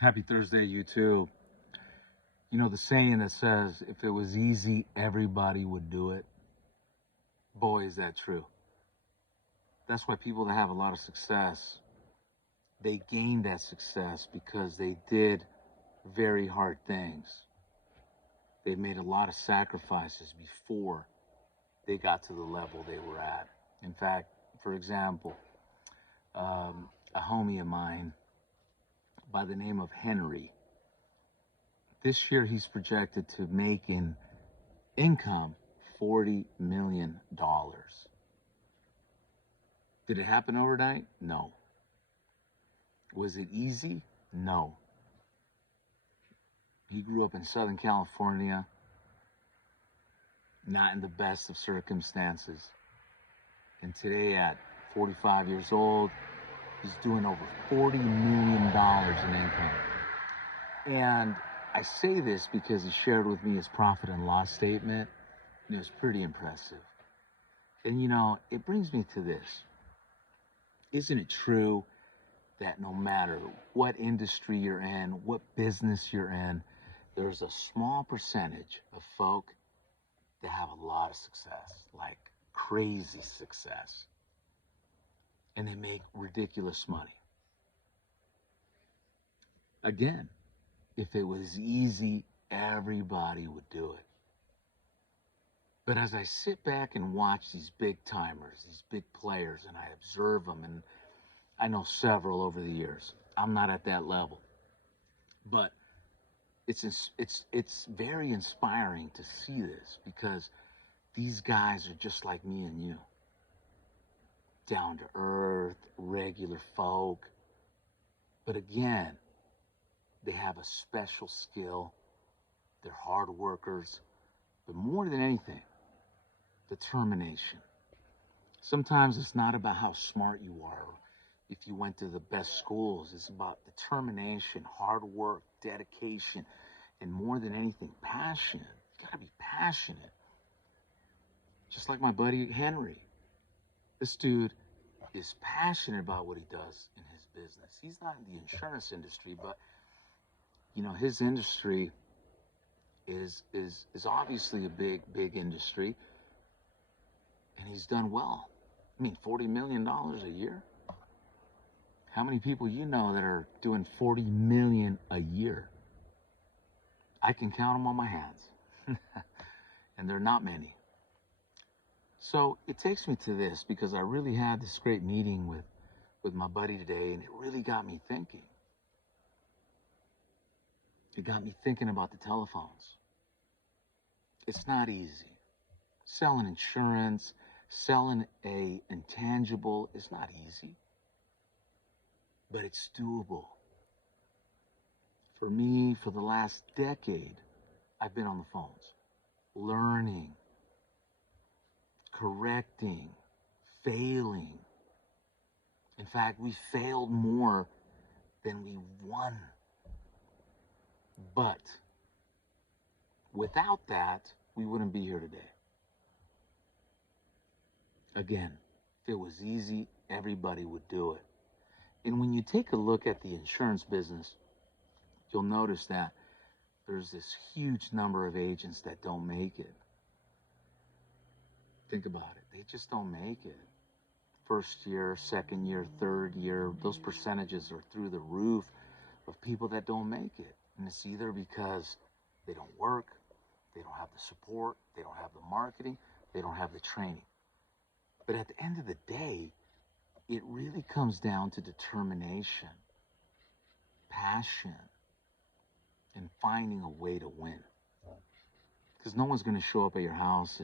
Happy Thursday, you too. You know the saying that says, if it was easy, everybody would do it. Boy, is that true. That's why people that have a lot of success, they gain that success because they did very hard things. They made a lot of sacrifices before they got to the level they were at. In fact, for example, a homie of mine by the name of Henry, this year he's projected to make in income $40 million. Did it happen overnight? No. Was it easy? No. He grew up in Southern California, not in the best of circumstances. And today, at 45 years old, he's doing over $40 million in income. And I say this because he shared with me his profit and loss statement, and it was pretty impressive. And you know, it brings me to this. Isn't it true that no matter what industry you're in, what business you're in, there's a small percentage of folk that have a lot of success, like crazy success, and they make ridiculous money? Again, if it was easy, everybody would do it. But as I sit back and watch these big timers, these big players, and I observe them, and I know several over the years, I'm not at that level, but it's very inspiring to see this, because these guys are just like me and you, down to earth, regular folk. But again, they have a special skill. They're hard workers, but more than anything, determination. Sometimes it's not about how smart you are, if you went to the best schools. It's about determination, hard work, dedication, and more than anything, passion. You gotta be passionate. Just like my buddy Henry. This dude is passionate about what he does in his business. He's not in the insurance industry, but you know, his industry is obviously a big industry, and he's done well. I mean, $40 million a year. How many people you know that are doing 40 million a year? I can count them on my hands, and they're not many. So it takes me to this, because I really had this great meeting with my buddy today, and it really got me thinking. It got me thinking about the telephones. It's not easy. Selling insurance, selling a intangible is not easy, but it's doable. For me, for the last decade, I've been on the phones, learning, correcting, failing. In fact, we failed more than we won. But without that, we wouldn't be here today. Again, if it was easy, everybody would do it. And when you take a look at the insurance business, you'll notice that there's this huge number of agents that don't make it. Think about it. They just don't make it. First year, second year, third year, those percentages are through the roof of people that don't make it. And it's either because they don't work, they don't have the support, they don't have the marketing, they don't have the training. But at the end of the day, it really comes down to determination, passion, and finding a way to win. Because no one's going to show up at your house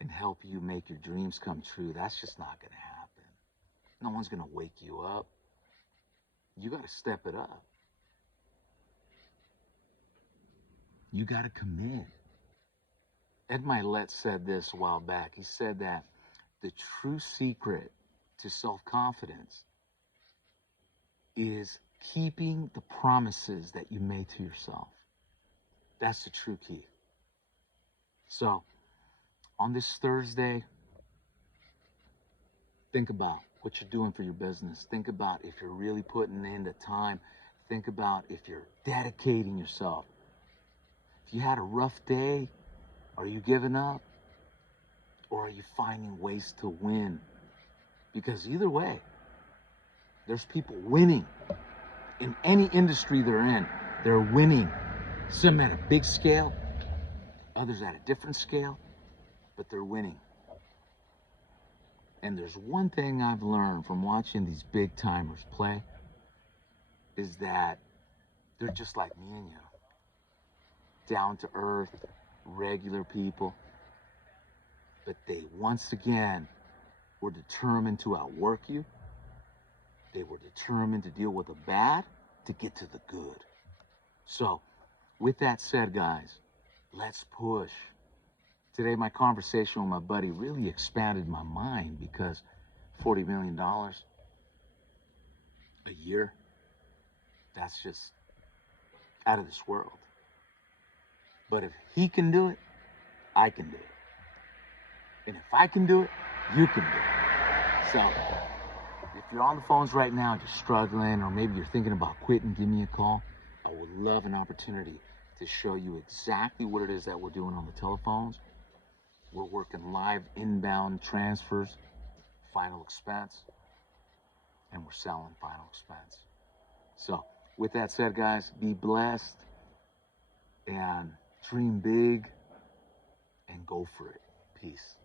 and help you make your dreams come true. That's just not going to happen. No one's going to wake you up. You got to step it up. You got to commit. Ed Milet said this a while back. He said that the true secret to self-confidence is keeping the promises that you made to yourself. That's the true key. So, on this Thursday, think about what you're doing for your business. Think about if you're really putting in the time. Think about if you're dedicating yourself. If you had a rough day, are you giving up? Or are you finding ways to win? Because either way, there's people winning in any industry they're in. They're winning. Some at a big scale, others at a different scale, but they're winning. And there's one thing I've learned from watching these big timers play is that they're just like me and you. Down to earth, regular people. But they once again were determined to outwork you. They were determined to deal with the bad to get to the good. So, with that said, guys, let's push. Today, my conversation with my buddy really expanded my mind because $40 million a year, that's just out of this world. But if he can do it, I can do it. And if I can do it, you can do it. So, if you're on the phones right now, just struggling, or maybe you're thinking about quitting, give me a call. I would love an opportunity to show you exactly what it is that we're doing on the telephones. We're working live inbound transfers, final expense, and we're selling final expense. So, with that said, guys, be blessed and dream big and go for it. Peace.